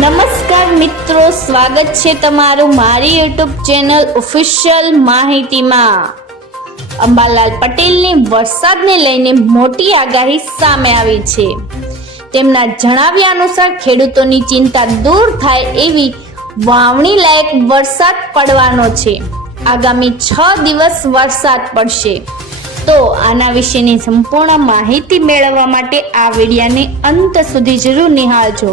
નમસ્કાર મિત્રો, સ્વાગત છે તમારું મારી યુટ્યુબ ચેનલ ઓફિશિયલ માહિતીમાં. અંબાલાલ પટેલની વરસાદને લઈને મોટી આગાહી સામે આવી છે. તેમના જણાવ્યા અનુસાર ખેડૂતોની ચિંતા દૂર થાય એવી વાવણી લાયક વરસાદ પડવાનો છે. આગામી છ દિવસ વરસાદ પડશે. તો આના વિશેની સંપૂર્ણ માહિતી મેળવવા માટે આ વિડીયાને અંત સુધી જરૂર નિહાળજો.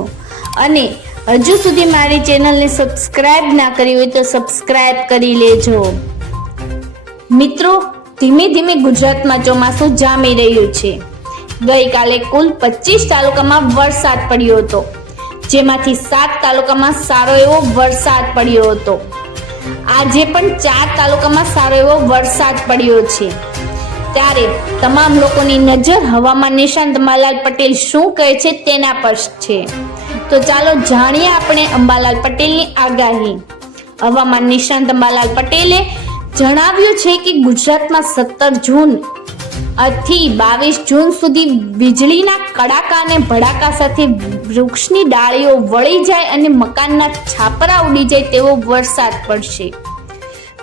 અને હજુ સુધી મારી ચેનલને સબસ્ક્રાઇબ ના કરી હોય તો સબસ્ક્રાઇબ કરી લેજો. મિત્રો, ધીમે ધીમે ગુજરાતમાં ચોમાસું જામી રહ્યું છે. ગઈકાલે કુલ પચીસ તાલુકામાં વરસાદ પડ્યો હતો. જેમાંથી સાત તાલુકામાં સારો એવો વરસાદ પડ્યો હતો. આજે પણ ચાર તાલુકામાં સારો એવો વરસાદ પડ્યો છે. ત્યારે તમામ લોકોની નજર હવામાન નિશાંત માલાલ પટેલ શું કહે છે તેના પર છે. તો ચાલો જાણીએ આપણે અંબાલાલ પટેલની આગાહી. હવામાન નિષ્ણાંત અંબાલાલ પટેલે જણાવ્યું છે કે ગુજરાતમાં સત્તર જૂનથી બાવીસ જૂન સુધી વીજળીના કડાકા અને ભડાકા સાથે વૃક્ષની ડાળીઓ વળી જાય અને મકાનના છાપરા ઉડી જાય તેવો વરસાદ પડશે.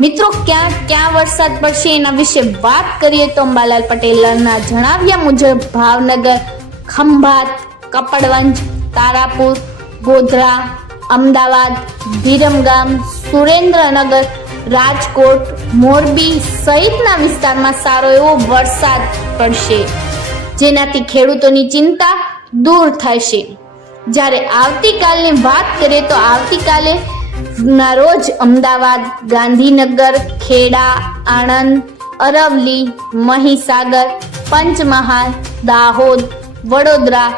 મિત્રો, ક્યાં ક્યાં વરસાદ પડશે એના વિશે વાત કરીએ તો અંબાલાલ પટેલના જણાવ્યા મુજબ ભાવનગર, ખંભાત, કપડવંજ તારાપુર, ગોધરા, અમદાવાદ, વિરમગામ, સુરેન્દ્રનગર, રાજકોટ, મોરબી સહિતના વિસ્તારમાં સારો એવો વરસાદ પડશે. જેનાથી ખેડૂતોની ચિંતા દૂર થશે. જ્યારે આવતીકાલની વાત કરીએ તો આવતીકાલે ના રોજ અમદાવાદ, ગાંધીનગર, ખેડા, આણંદ અરવલી મહીસાગર, પંચમહાલ, દાહોદ, વડોદરા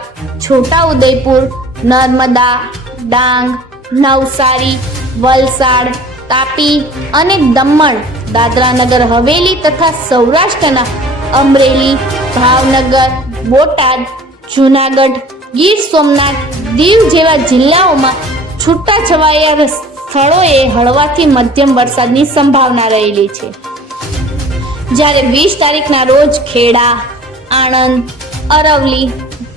છોટાઉદેપુર, નર્મદા, ડાંગ, નવસારી, વલસાડ, તાપી અને દમણ, દાદરાનગર, હવેલી તથા સૌરાષ્ટ્રના અમરેલી, ભાવનગર, બોટાદ, જૂનાગઢ, ગીર સોમનાથ દીવ જેવા જિલ્લાઓમાં છૂટાછવાયા સ્થળોએ હળવાથી મધ્યમ વરસાદની સંભાવના રહેલી છે. જ્યારે વીસ તારીખના રોજ ખેડા, આણંદ અરવલી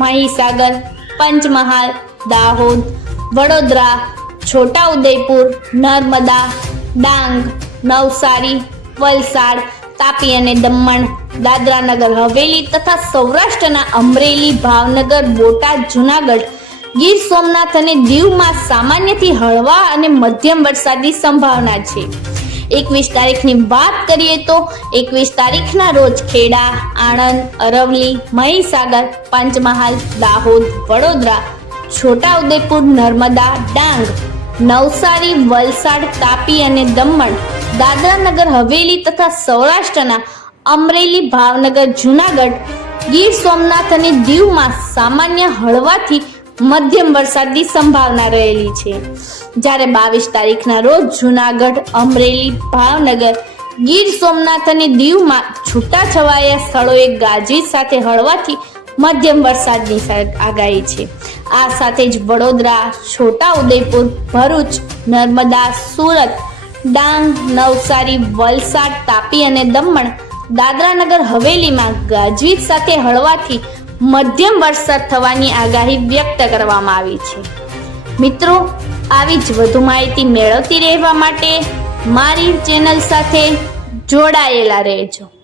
મહીસાગર, પંચમહાલ, દાહોદ, વડોદરા, છોટાઉદેપુર, નર્મદા, ડાંગ, નવસારી, વલસાડ, તાપી અને દમણ, દાદરાનગર, હવેલી તથા સૌરાષ્ટ્રના અમરેલી, ભાવનગર, બોટાદ, જુનાગઢ, ગીર સોમનાથ અને દીવમાં સામાન્યથી હળવા અને મધ્યમ વરસાદની સંભાવના છે. એકવીસ તારીખની વાત કરીએ તો એકવીસ તારીખના રોજ ખેડા, આણંદ અરવલી મહીસાગર, પંચમહાલ, દાહોદ, વડોદરા, છોટાઉદેપુર, નર્મદા, ડાંગ, નવસારી, વલસાડ, તાપી અને દમણ, દાદરાનગર, હવેલી તથા સૌરાષ્ટ્રના અમરેલી, ભાવનગર, જુનાગઢ, ગીર સોમનાથ અને દીવમાં સામાન્ય હળવાથી મધ્યમ વરસાદની સંભાવના રહેલી છે. જ્યારે બાવીસ તારીખના રોજ જુનાગઢ, અમરેલી, ભાવનગર, ગીર સોમનાથ અને દીવમાં છૂટાછવાયા સ્થળોએ ગાજવીજ સાથે હળવાથી મધ્યમ વરસાદની આગાહી છે. આ સાથે જ વડોદરા છોટા ઉદયપુર ભરૂચ, નર્મદા, સુરત, ડાંગ, નવસારી, વલસાડ, તાપી અને દમણ, દાદરાનગર, હવેલીમાં ગાજવીજ સાથે હળવાથી મધ્યમ વરસાદ થવાની આગાહી વ્યક્ત કરવામાં આવી છે. મિત્રો, આવી જ વધુ માહિતી મેળવતી રહેવા માટે મારી ચેનલ સાથે જોડાયેલા રહેજો.